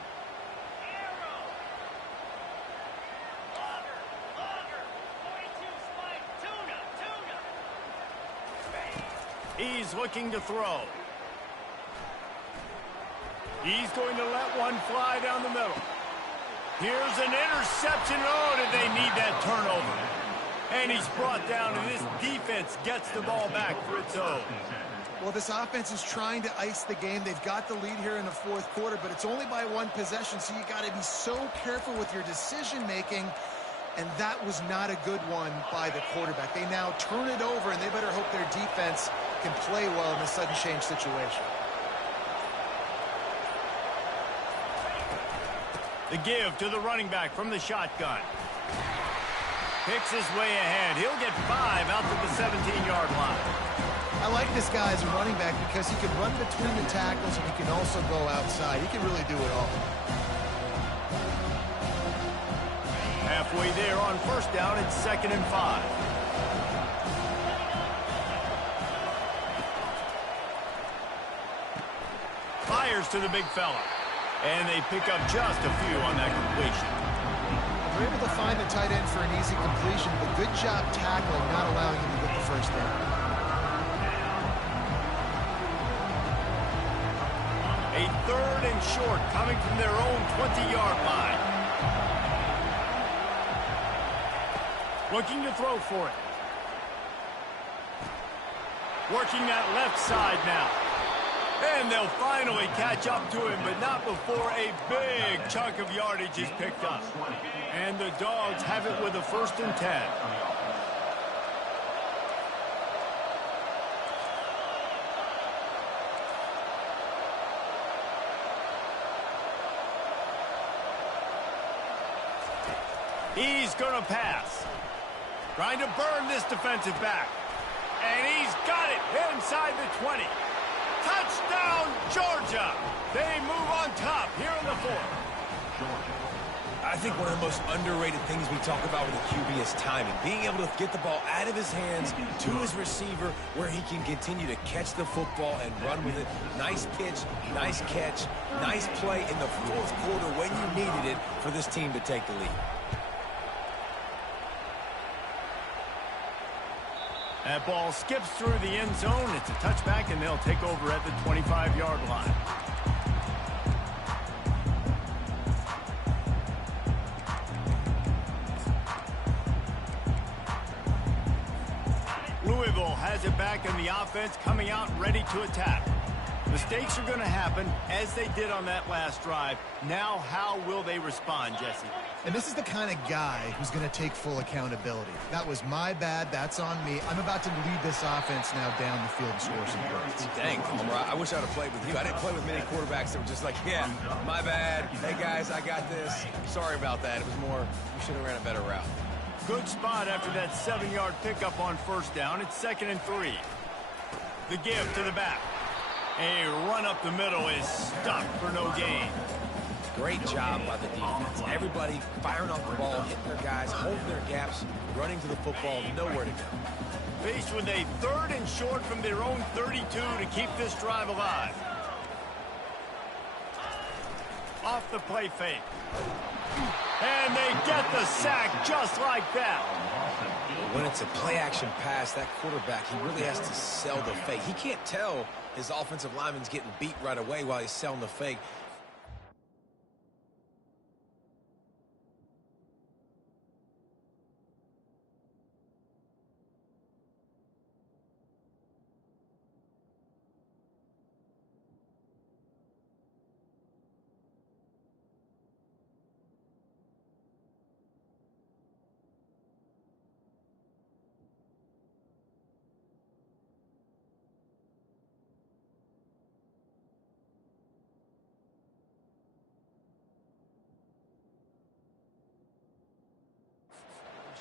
He's looking to throw. He's going to let one fly down the middle. Here's an interception. Oh, did they need that turnover? And he's brought down, and this defense gets the ball back for its own. Well, this offense is trying to ice the game. They've got the lead here in the 4th quarter, but it's only by 1 possession, so you got to be so careful with your decision-making. And that was not a good one by the quarterback. They now turn it over, and they better hope their defense can play well in a sudden change situation. The give to the running back from the shotgun. Picks his way ahead. He'll get 5 out to the 17-yard line. I like this guy as a running back because he can run between the tackles and he can also go outside. He can really do it all. Halfway there on first down, it's 2nd and 5. Fires to the big fella. And they pick up just a few on that completion. They're able to find the tight end for an easy completion, but good job tackling, not allowing him to get the first down. A 3rd and short coming from their own 20-yard line. Looking to throw for it. Working that left side now. And they'll finally catch up to him, but not before a big chunk of yardage is picked up. And the Dogs have it with a 1st and 10. He's going to pass. Trying to burn this defensive back. And he's got it inside the 20. Touchdown, Georgia! They move on top here in the 4th. I think one of the most underrated things we talk about with a QB is timing. Being able to get the ball out of his hands to his receiver where he can continue to catch the football and run with it. Nice pitch, nice catch, nice play in the 4th quarter when you needed it for this team to take the lead. That ball skips through the end zone. It's a touchback, and they'll take over at the 25-yard line. Louisville has it back in the offense, coming out ready to attack. Mistakes are going to happen, as they did on that last drive. Now, how will they respond, Jesse? And this is the kind of guy who's going to take full accountability. That was my bad. That's on me. I'm about to lead this offense now down the field and score some points. Dang, Palmer, I wish I'd have played with you. I didn't play with many quarterbacks that were just like, yeah, my bad. Hey, guys, I got this. Sorry about that. It was more, you should have ran a better route. Good spot after that 7-yard pickup on 1st down. It's 2nd and 3. The give to the back. A run up the middle is stuck for no gain. Great job by the defense. Everybody firing off the ball, hitting their guys, holding their gaps, running to the football, nowhere to go. Faced with a 3rd and short from their own 32 to keep this drive alive. Off the play fake. And they get the sack just like that. When it's a play-action pass, that quarterback, he really has to sell the fake. He can't tell his offensive lineman's getting beat right away while he's selling the fake.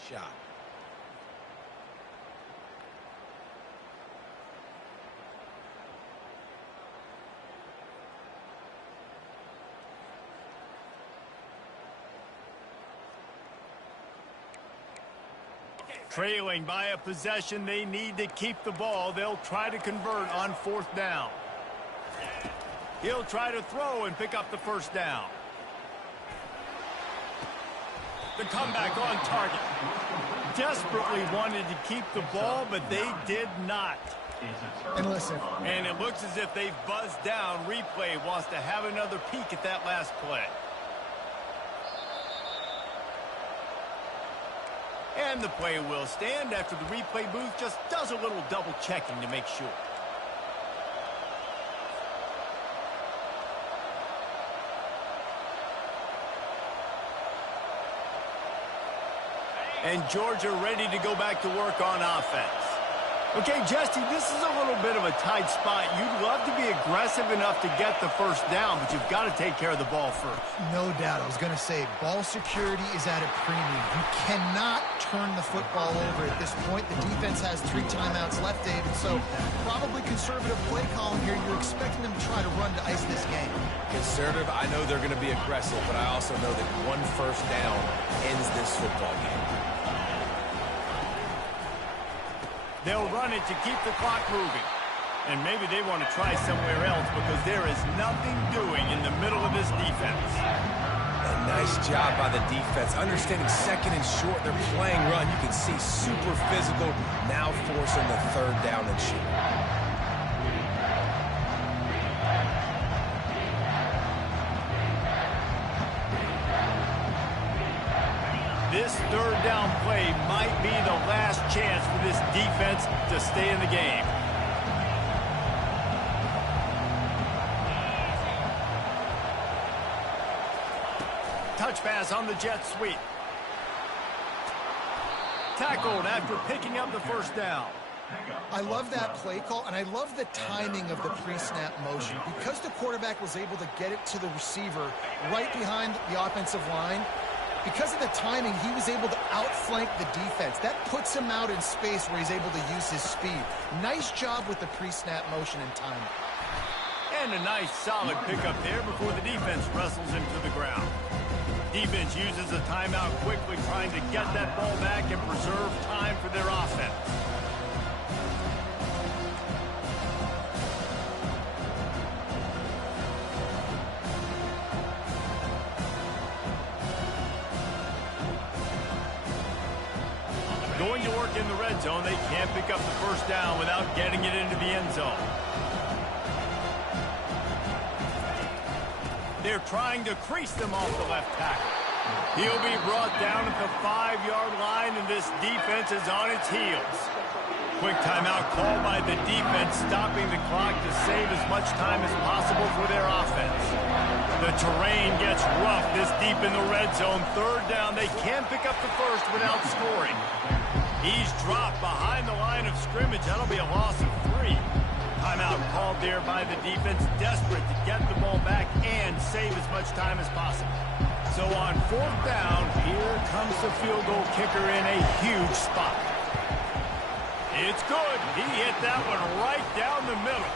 Shot. Trailing by a possession, they need to keep the ball. They'll try to convert on 4th down. He'll try to throw and pick up the 1st down. The comeback on target. Desperately wanted to keep the ball, but they did not. And listen. And it looks as if they've buzzed down. Replay wants to have another peek at that last play. And the play will stand after the replay booth just does a little double checking to make sure. And Georgia ready to go back to work on offense. Okay, Jesse, this is a little bit of a tight spot. You'd love to be aggressive enough to get the 1st down, but you've got to take care of the ball first. No doubt. I was going to say, ball security is at a premium. You cannot turn the football over at this point. The defense has 3 timeouts left, David, so probably conservative play calling here. You're expecting them to try to run to ice this game. Conservative, I know they're going to be aggressive, but I also know that 1 1st down ends this football game. They'll run it to keep the clock moving. And maybe they want to try somewhere else because there is nothing doing in the middle of this defense. A nice job by the defense. Understanding 2nd and short, they're playing run. You can see super physical, now forcing the 3rd down and shoot. This 3rd down play might be the last chance for this defense to stay in the game. Touch pass on the jet sweep. Tackled after picking up the first down. I love that play call, and I love the timing of the pre-snap motion. Because the quarterback was able to get it to the receiver right behind the offensive line, because of the timing, he was able to outflank the defense. That puts him out in space where he's able to use his speed. Nice job with the pre-snap motion and timing. And a nice solid pickup there before the defense wrestles him to the ground. Defense uses a timeout quickly, trying to get that ball back and preserve time for their offense. Going to work in the red zone, they can't pick up the first down without getting it into the end zone. They're trying to crease them off the left tackle. He'll be brought down at the 5-yard line, and this defense is on its heels. Quick timeout called by the defense, stopping the clock to save as much time as possible for their offense. The terrain gets rough this deep in the red zone. Third down, they can't pick up the first without scoring. He's dropped behind the line of scrimmage. That'll be a loss of 3. Timeout called there by the defense, desperate to get the ball back and save as much time as possible. So on fourth down, here comes the field goal kicker in a huge spot. It's good. He hit that one right down the middle.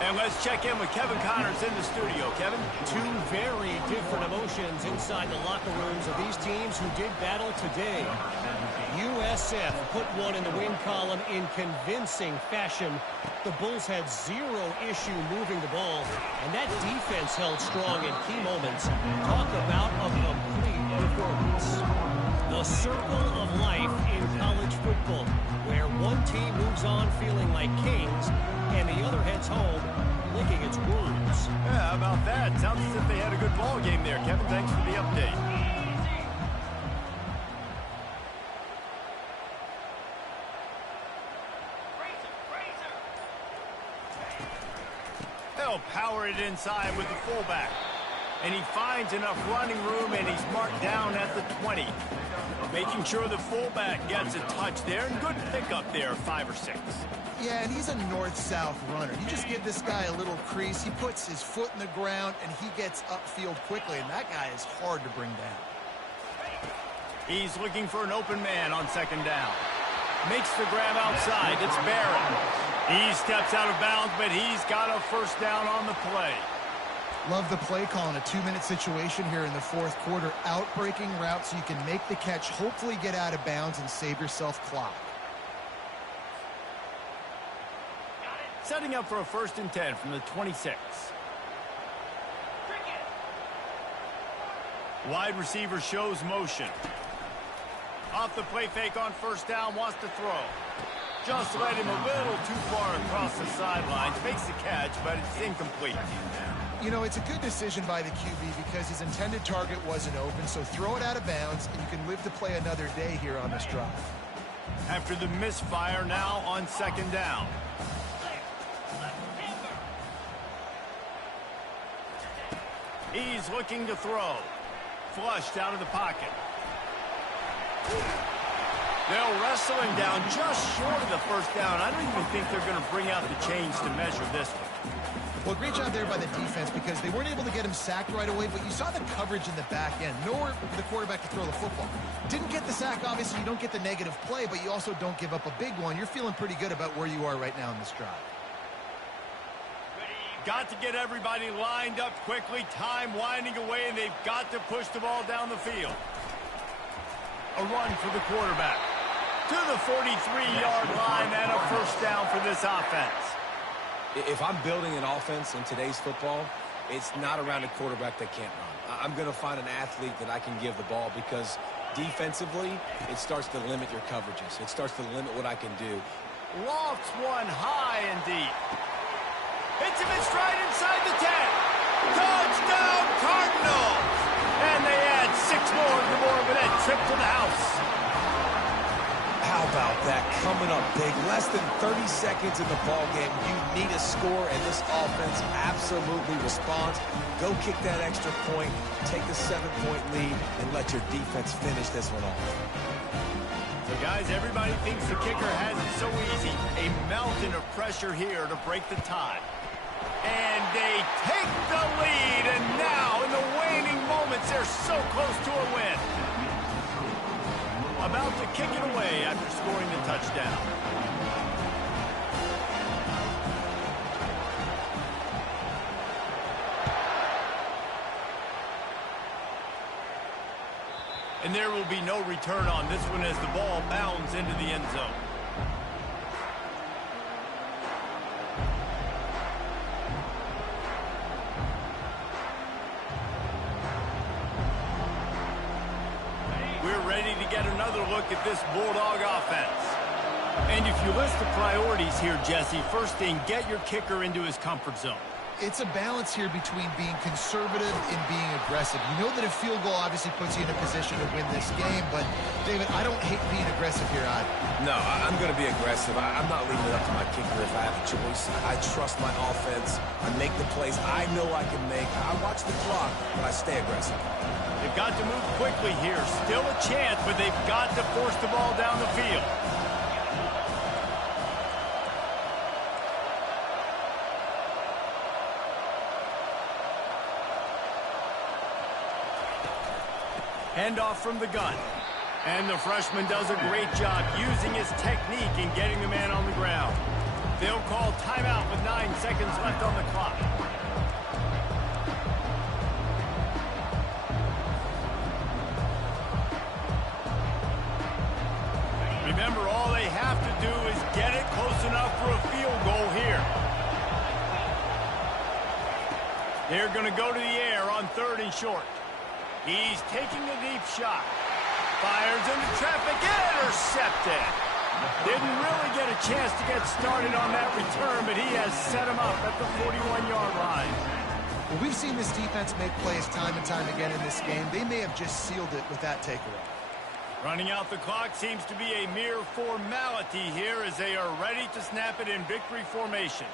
And let's check in with Kevin Connors in the studio. Kevin? Two very different emotions inside the locker rooms of these teams who did battle today. USF put one in the win column in convincing fashion. The Bulls had zero issue moving the ball, and that defense held strong in key moments. Talk about a complete performance. The circle of life in college football, where one team moves on feeling like kings, and the other heads home licking its wounds. Yeah, how about that? Sounds as if they had a good ball game there, Kevin. Thanks for the update. They'll power it inside with the fullback. And he finds enough running room, and he's marked down at the 20. Making sure the fullback gets a touch there, and good pickup there, 5 or 6. Yeah, and he's a north-south runner. You just give this guy a little crease, he puts his foot in the ground, and he gets upfield quickly, and that guy is hard to bring down. He's looking for an open man on second down. Makes the grab outside. It's Barron. He steps out of bounds, but he's got a first down on the play. Love the play call in a 2-minute situation here in the fourth quarter. Out-breaking route so you can make the catch, hopefully get out of bounds, and save yourself clock. Setting up for a 1st and 10 from the 26. Wide receiver shows motion. Off the play fake on first down, wants to throw. Just led him a little too far across the sidelines. Makes the catch, but it's incomplete. You know, it's a good decision by the QB because his intended target wasn't open, so throw it out of bounds, and you can live to play another day here on this drive. After the misfire, now on second down. He's looking to throw. Flushed out of the pocket. They'll wrestle him down just short of the first down. I don't even think they're going to bring out the chains to measure this one. Well, great job there by the defense because they weren't able to get him sacked right away, but you saw the coverage in the back end. Nowhere for the quarterback to throw the football. Didn't get the sack, obviously. You don't get the negative play, but you also don't give up a big one. You're feeling pretty good about where you are right now in this drive. Got to get everybody lined up quickly. Time winding away, and they've got to push the ball down the field. A run for the quarterback. To the 43-yard line and a first down for this offense. If I'm building an offense in today's football, it's not around a quarterback that can't run. I'm going to find an athlete that I can give the ball because defensively, it starts to limit your coverages. It starts to limit what I can do. Lofts one high and deep. Hits him in stride inside the 10. Touchdown, Cardinals! And they add 6 more to the board with that trip to the house. How about that? Coming up big, less than 30 seconds in the ball game. You need a score, and this offense absolutely responds. Go kick that extra point, take the 7-point lead, and let your defense finish this one off. So, guys, everybody thinks the kicker has it so easy. A mountain of pressure here to break the tie. And they take the lead, and now, in the waning moments, they're so close to a win. About to kick it away after scoring the touchdown. And there will be no return on this one as the ball bounds into the end zone. We're ready to get another look at this Bulldog offense. And if you list the priorities here, Jesse, first thing, get your kicker into his comfort zone. It's a balance here between being conservative and being aggressive. You know that a field goal obviously puts you in a position to win this game, but, David, I don't hate being aggressive here either. No, I'm going to be aggressive. I'm not leaving it up to my kicker if I have a choice. I trust my offense. I make the plays I know I can make. I watch the clock, but I stay aggressive. They've got to move quickly here. Still a chance, but they've got to force the ball down the field. Handoff from the gun. And the freshman does a great job using his technique in getting the man on the ground. They'll call timeout with 9 seconds left on the clock. Remember, all they have to do is get it close enough for a field goal here. They're going to go to the air on 3rd and short. He's taking a deep shot. Fires into traffic. Intercepted. Didn't really get a chance to get started on that return, but he has set him up at the 41-yard line. Well, we've seen this defense make plays time and time again in this game. They may have just sealed it with that takeaway. Running out the clock seems to be a mere formality here as they are ready to snap it in victory formation.